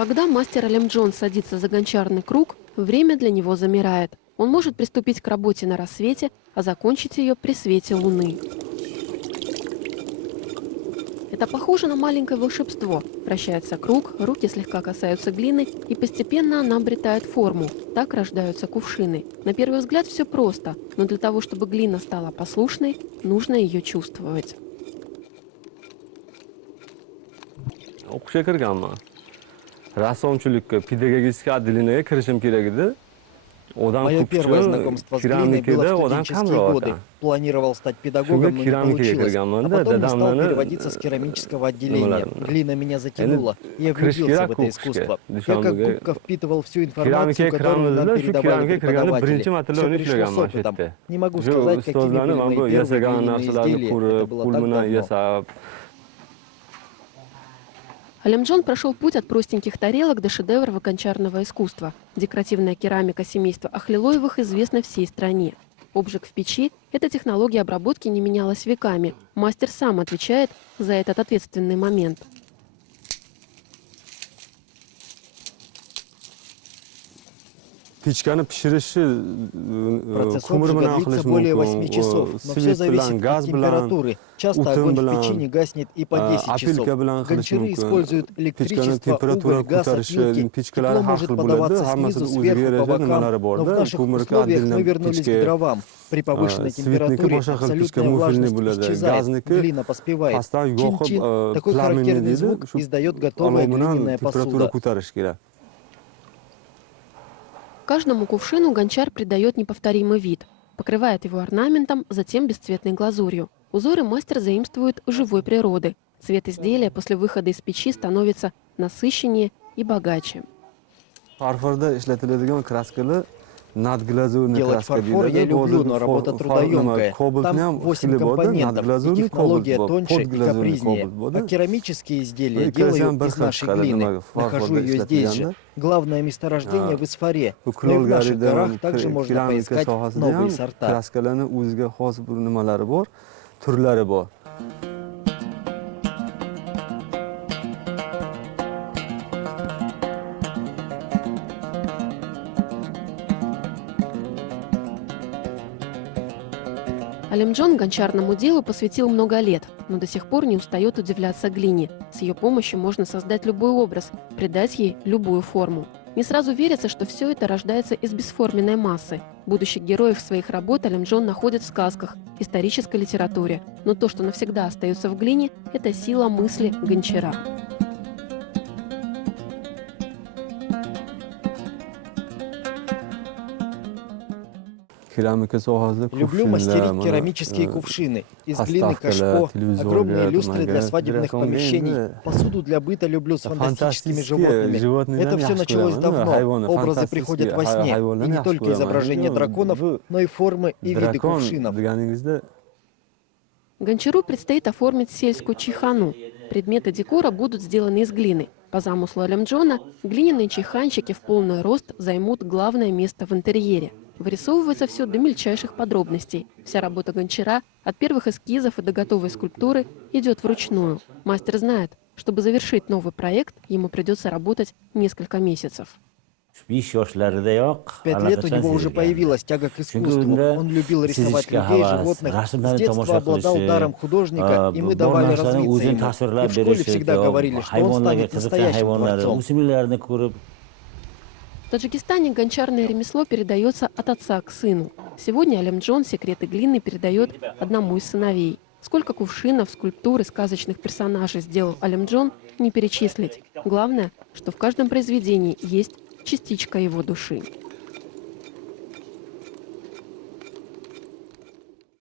Когда мастер Алимджон садится за гончарный круг, время для него замирает. Он может приступить к работе на рассвете, а закончить ее при свете луны. Это похоже на маленькое волшебство. Вращается круг, руки слегка касаются глины, и постепенно она обретает форму. Так рождаются кувшины. На первый взгляд все просто, но для того, чтобы глина стала послушной, нужно ее чувствовать. Мое первое знакомство с глиной было в студенческие годы. Планировал стать педагогом, но не получилось. А потом стал переводиться с керамического отделения. Глина меня затянула, и я влюбился в это искусство. Я как губка впитывал всю информацию, которую нам передавали преподаватели. Все пришло с опытом. Не могу сказать, какими были мои первые глиняные изделия. Это было так давно. Алимджон прошел путь от простеньких тарелок до шедевров гончарного искусства. Декоративная керамика семейства Ахлилоевых известна всей стране. Обжиг в печи – эта технология обработки не менялась веками. Мастер сам отвечает за этот ответственный момент. Процесс обжига длится более 8 часов, но все зависит от температуры. Часто огонь в печи не гаснет и по 10 часов. Гончары используют электричество, уголь, газ, опилки. Тепло может подаваться снизу, сверху, по бокам, но в наших условиях мы вернулись к дровам. При повышенной температуре абсолютная влажность исчезает, глина поспевает. Чин-чин – такой характерный звук издает готовая глиняная посуда. Каждому кувшину гончар придает неповторимый вид. Покрывает его орнаментом, затем бесцветной глазурью. Узоры мастер заимствует у живой природы. Цвет изделия после выхода из печи становится насыщеннее и богаче. Делать фарфор я люблю, но работа трудоемкая. Там 8 компонентов, и технология тоньше и капризнее. А керамические изделия делаю из нашей глины. Нахожу ее здесь же. Главное месторождение в Исфаре. Но и в наших горах также можно поискать новые сорта. Алимджон гончарному делу посвятил много лет, но до сих пор не устает удивляться глине. С ее помощью можно создать любой образ, придать ей любую форму. Не сразу верится, что все это рождается из бесформенной массы. Будущих героев своих работ Алимджон находит в сказках, исторической литературе. Но то, что навсегда остается в глине, это сила мысли гончара. Люблю мастерить керамические кувшины. Из глины кашпо, огромные люстры для свадебных помещений, посуду для быта люблю с фантастическими животными. Это все началось давно. Образы приходят во сне. И не только изображения драконов, но и формы и виды кувшинов. Гончару предстоит оформить сельскую чайхану. Предметы декора будут сделаны из глины. По замыслу Алимджона, глиняные чайханчики в полный рост займут главное место в интерьере. Вырисовывается все до мельчайших подробностей. Вся работа гончара, от первых эскизов и до готовой скульптуры, идет вручную. Мастер знает, чтобы завершить новый проект, ему придется работать несколько месяцев. В 5 лет у него уже появилась тяга к искусству. Он любил рисовать людей, животных. С детства обладал даром художника, и мы давали развиться ему. И в школе всегда говорили, что он станет настоящим творцом. В Таджикистане гончарное ремесло передается от отца к сыну. Сегодня Алимджон секреты глины передает одному из сыновей. Сколько кувшинов, скульптур и сказочных персонажей сделал Алимджон, не перечислить. Главное, что в каждом произведении есть частичка его души.